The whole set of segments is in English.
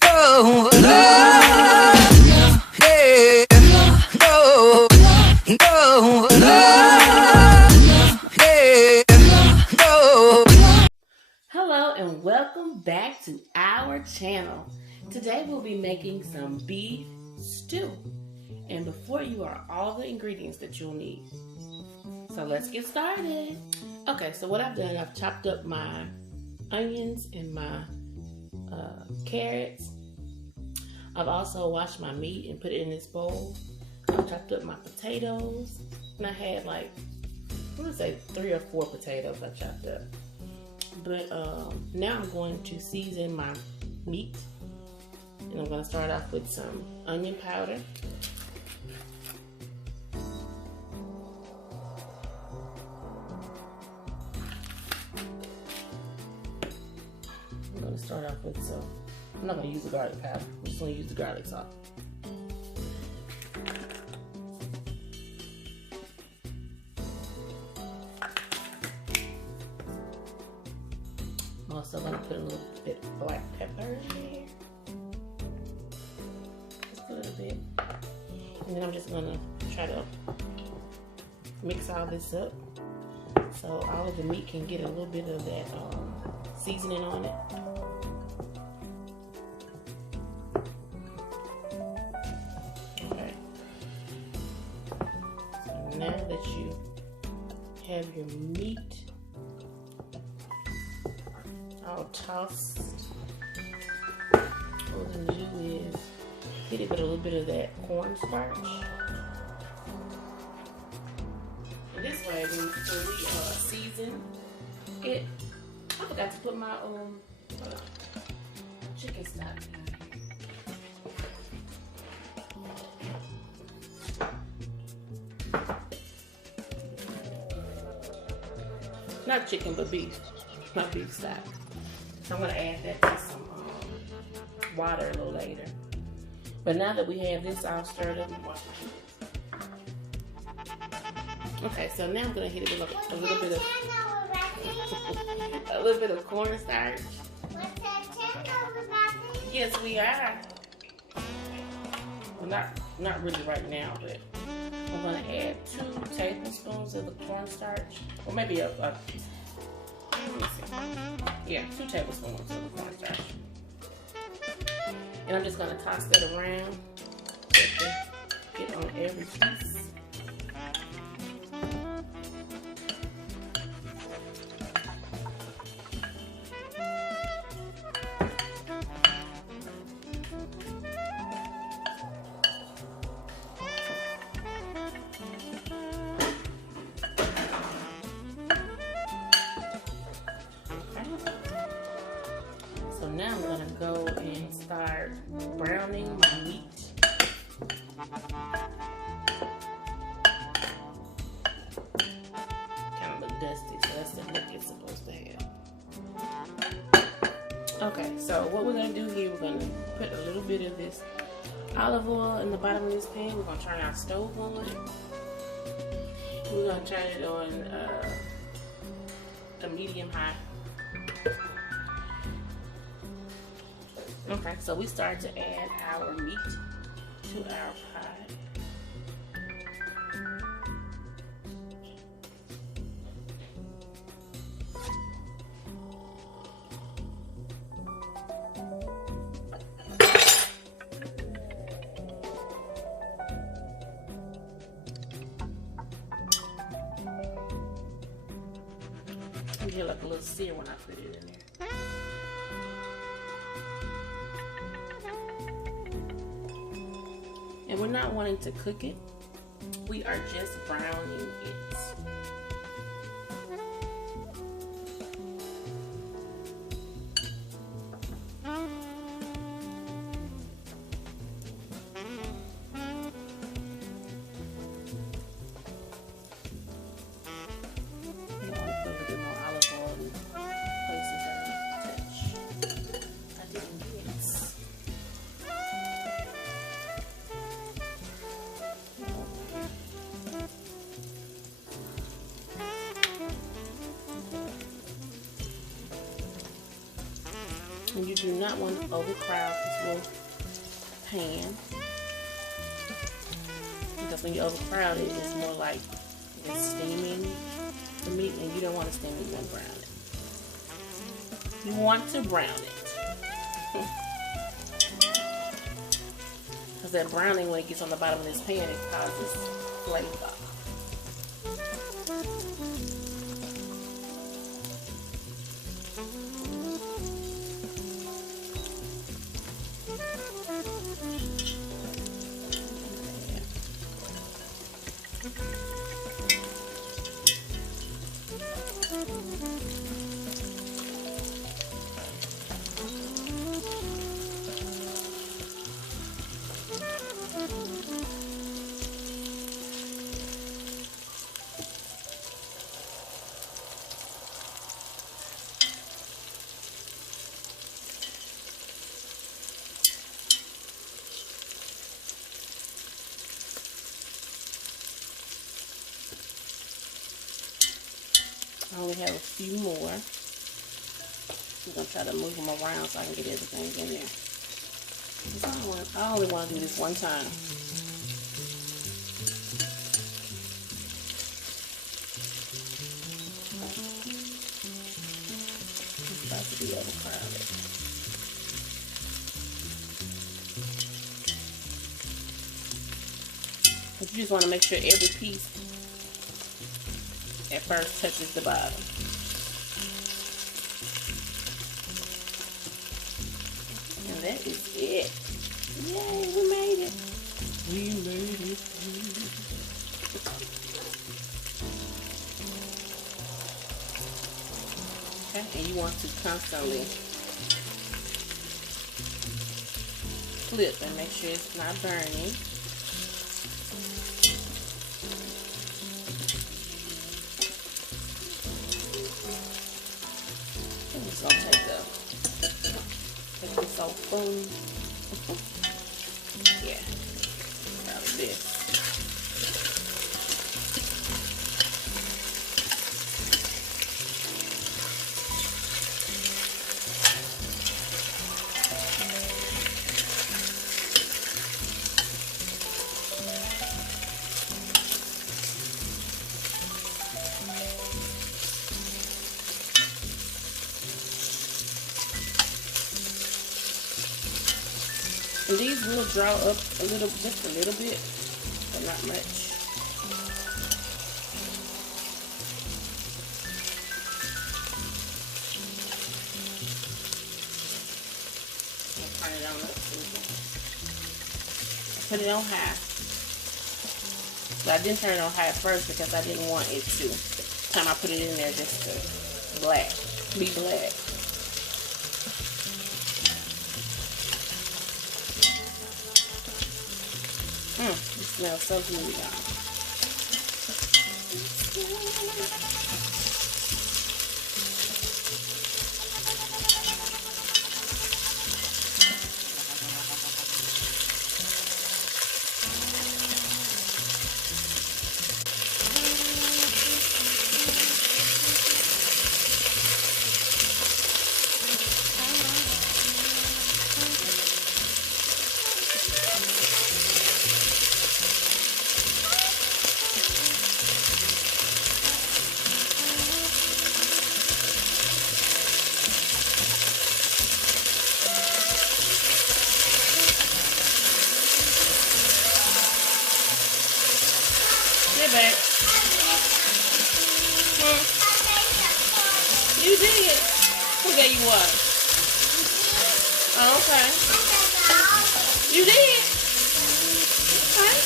go, yeah, go, go, yeah, go. Hello and welcome back to our channel. Today we'll be making some beef stew. And before you are all the ingredients that you'll need. So let's get started. Okay, so what I've done, I've chopped up my onions and my carrots. I've also washed my meat and put it in this bowl. I've chopped up my potatoes. And I had like, I'm gonna say 3 or 4 potatoes I chopped up. But now I'm going to season my meat. And I'm gonna start off with some onion powder. I'm going to start off with some, I'm not going to use the garlic powder, I'm just going to use the garlic salt. I'm also going to put a little bit of black pepper in there. Just a little bit. And then I'm just going to try to mix all this up so all of the meat can get a little bit of that seasoning on it. Okay. So now that you have your meat all tossed, what we're going to do is hit it with a little bit of that cornstarch. And this way, when we season it, I forgot to put my chicken stock in here. Not chicken, but beef. Not beef stock. So I'm going to add that to some water a little later. But now that we have this all stirred up, okay, so now I'm going to hit it with a little bit of a little bit of cornstarch. Yes, we are. Well, not really right now, but I'm going to add 2 tablespoons of the cornstarch, or maybe let me see. Yeah, 2 tablespoons of the cornstarch. And I'm just going to toss that around so it can get on every piece. So now I'm going to go and start browning my meat. Kind of look dusty, so that's the look it's supposed to have. Okay, so what we're going to do here, we're going to put a little bit of this olive oil in the bottom of this pan. We're going to turn our stove on. We're going to turn it on a medium high. Okay, so we start to add our meat to our pie. You hear like a little sear when I put it in there. And we're not wanting to cook it. We are just browning it. And you do not want to overcrowd this little pan, because when you overcrowd it, it's more like it's steaming the meat, and you don't want to steam it, you want to brown it. You want to brown it. Because that browning, when it gets on the bottom of this pan, it causes flavor. I only have a few more. I'm going to try to move them around so I can get everything in there. I only want to do this one time. It's about to be overcrowded. But you just want to make sure every piece at first touches the bottom. And that is it. Yay, we made it. We made it. Okay, and you want to constantly flip and make sure it's not burning. Gonna take this old spoon. Yeah, probably this. And these will draw up a little, just a little bit, but not much. I'll turn it on up. I put it on high. But I didn't turn it on high first because I didn't want it to, the time I put it in there, just to be black. It smells so good, y'all. Back. You did. Who gave you what? Oh, okay. You did. Okay.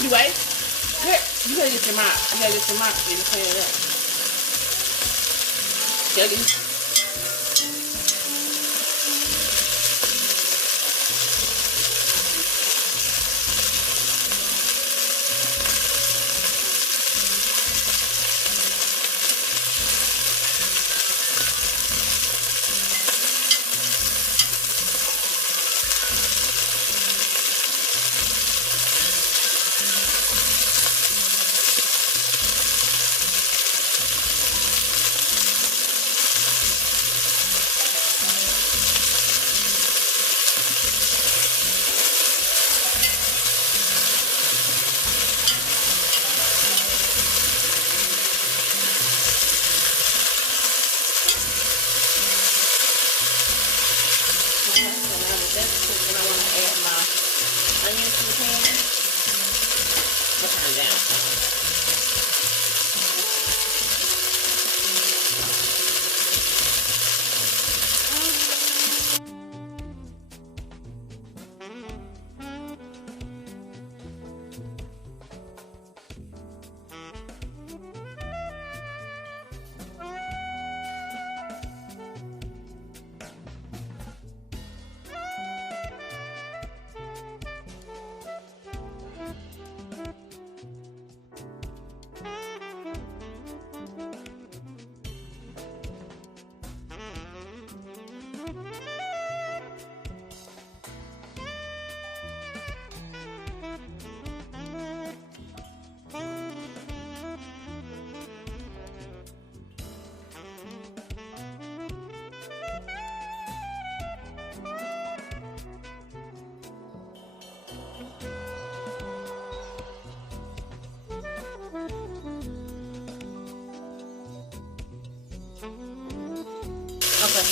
You wait. Here, you gotta get your mop. You gotta get your mop so you can clean it up. You gotta get.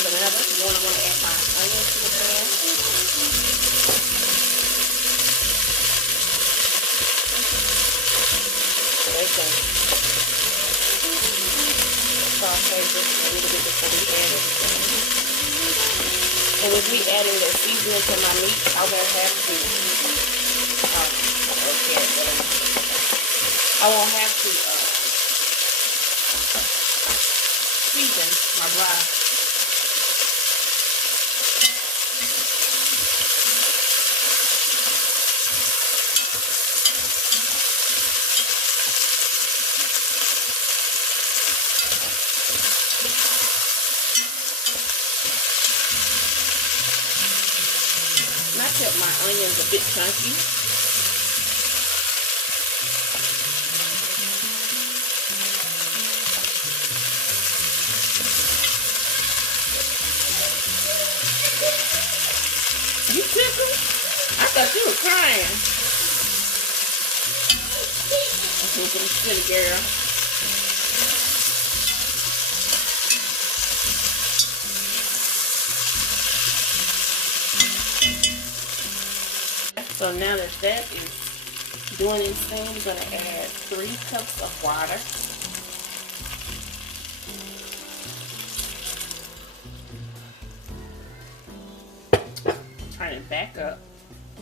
So now that's one. I want to add my onions to the pan. So they can saute just a little bit before we add everything. And with me adding the seasoning to my meat, I won't have to. I won't have to season my broth. And I kept my onions a bit chunky. You tickled? I thought you were crying. Some silly girl. So now that that is doing its thing, we're going to add 3 cups of water. Turn it back up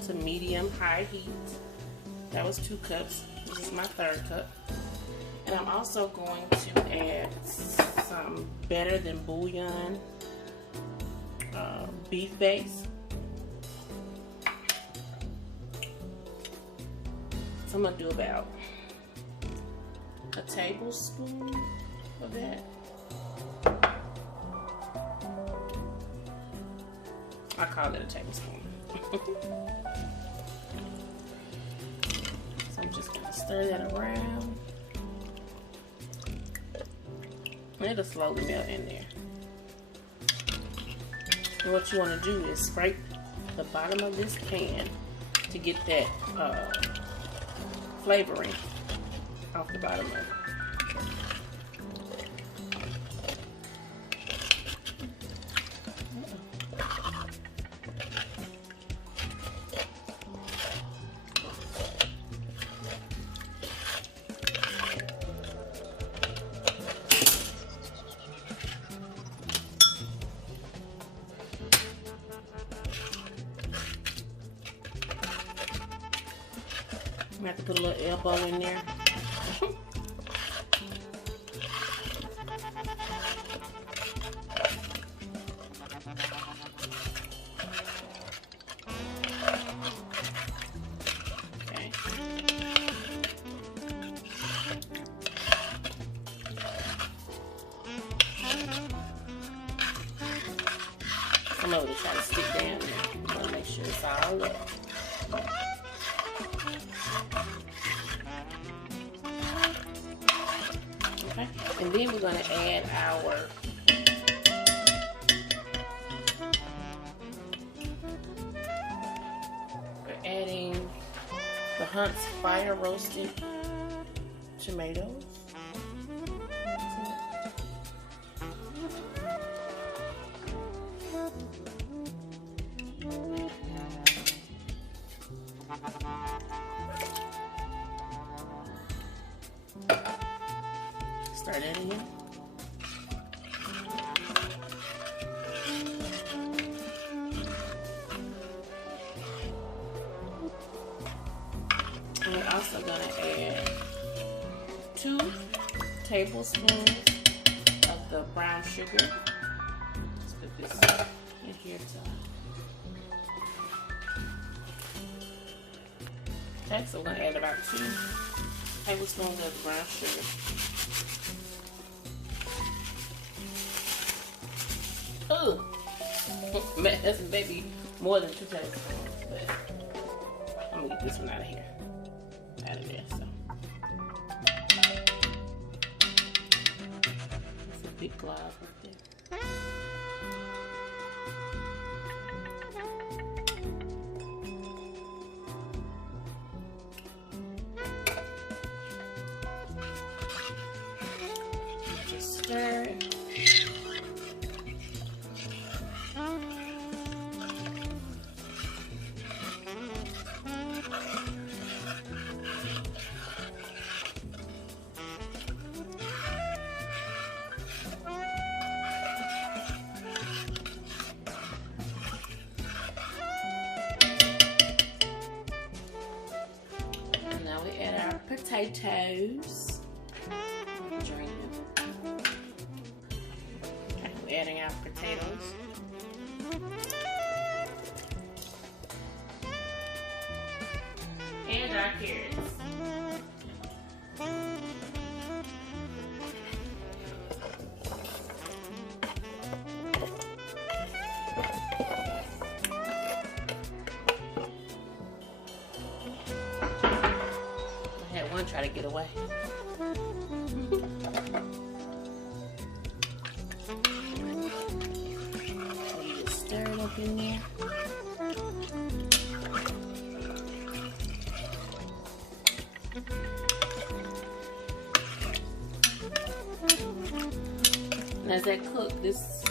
to medium-high heat. That was 2 cups. This is my 3rd cup. And I'm also going to add some better than bouillon beef base. So I'm going to do about a tablespoon of that. I call it a tablespoon. So I'm just going to stir that around. And it'll slowly melt in there. And what you want to do is scrape the bottom of this pan to get that flavoring off the bottom of it. I'm gonna have to put a little elbow in there. Okay. Some of it will try to stick down there. You want to make sure it's all wet. Okay, and then we're going to add we're adding the Hunt's fire roasted tomatoes. Start adding it. And we're also going to add 2 tablespoons of the brown sugar. Let's put this in here to. Okay, so we're going to add about 2 tablespoons of brown sugar. Oh, that's maybe more than 2 tablespoons, but I'm gonna get this one out of here, out of there. So it's a big glob right there. Just stir it. potatoes. Drain them. Okay, we're adding our potatoes. And our carrots. I had one try to get away. You just stir it up in there. And as that cooks, this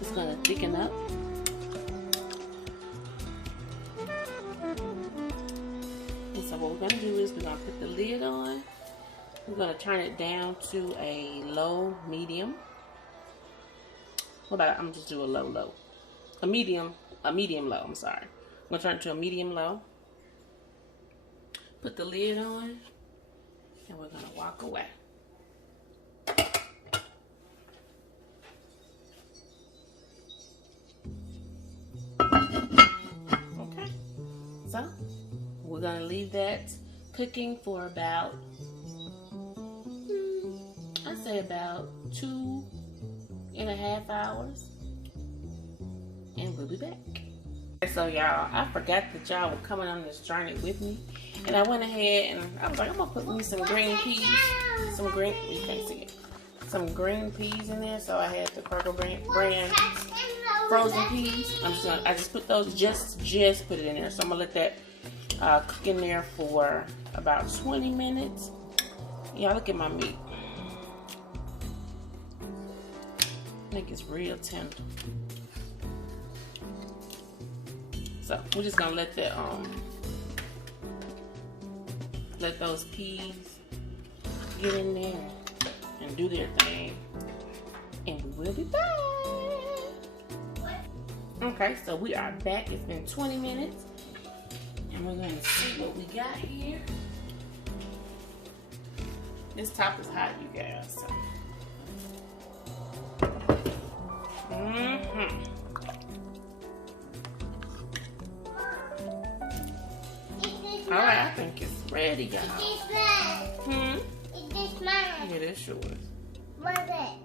is going to thicken up. And so what we're going to do is we're going to put the lid on. We're going to turn it down to a low, medium. What about, I'm just do a low. A medium low, I'm sorry. I'm going to turn it to a medium low. Put the lid on. And we're going to walk away. Okay, so we're going to leave that cooking for about, I'd say about 2.5 hours. And we'll be back. So y'all, I forgot that y'all were coming on this journey with me. And I went ahead and I was like, I'm going to put me some green peas. You can't see it. Some green peas in there. So I had the Kroger brand frozen peas. I just put those, just put it in there. So I'm going to let that cook in there for about 20 minutes. Y'all, look at my meat. I think it's real tender. So we're just gonna let the let those peas get in there and do their thing, and we will be back. Okay, so we are back. It's been 20 minutes, and we're gonna see what we got here. This top is hot, you guys. So. Alright, I think it's ready, y'all. Is this mine? Yeah, that's yours. What is it?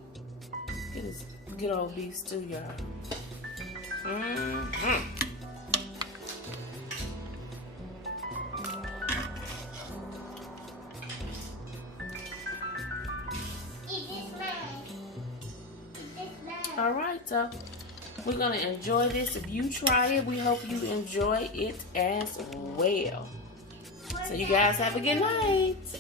Get this good old beef stew, y'all. Alright, so we're going to enjoy this. If you try it, we hope you enjoy it as well. So you guys have a good night.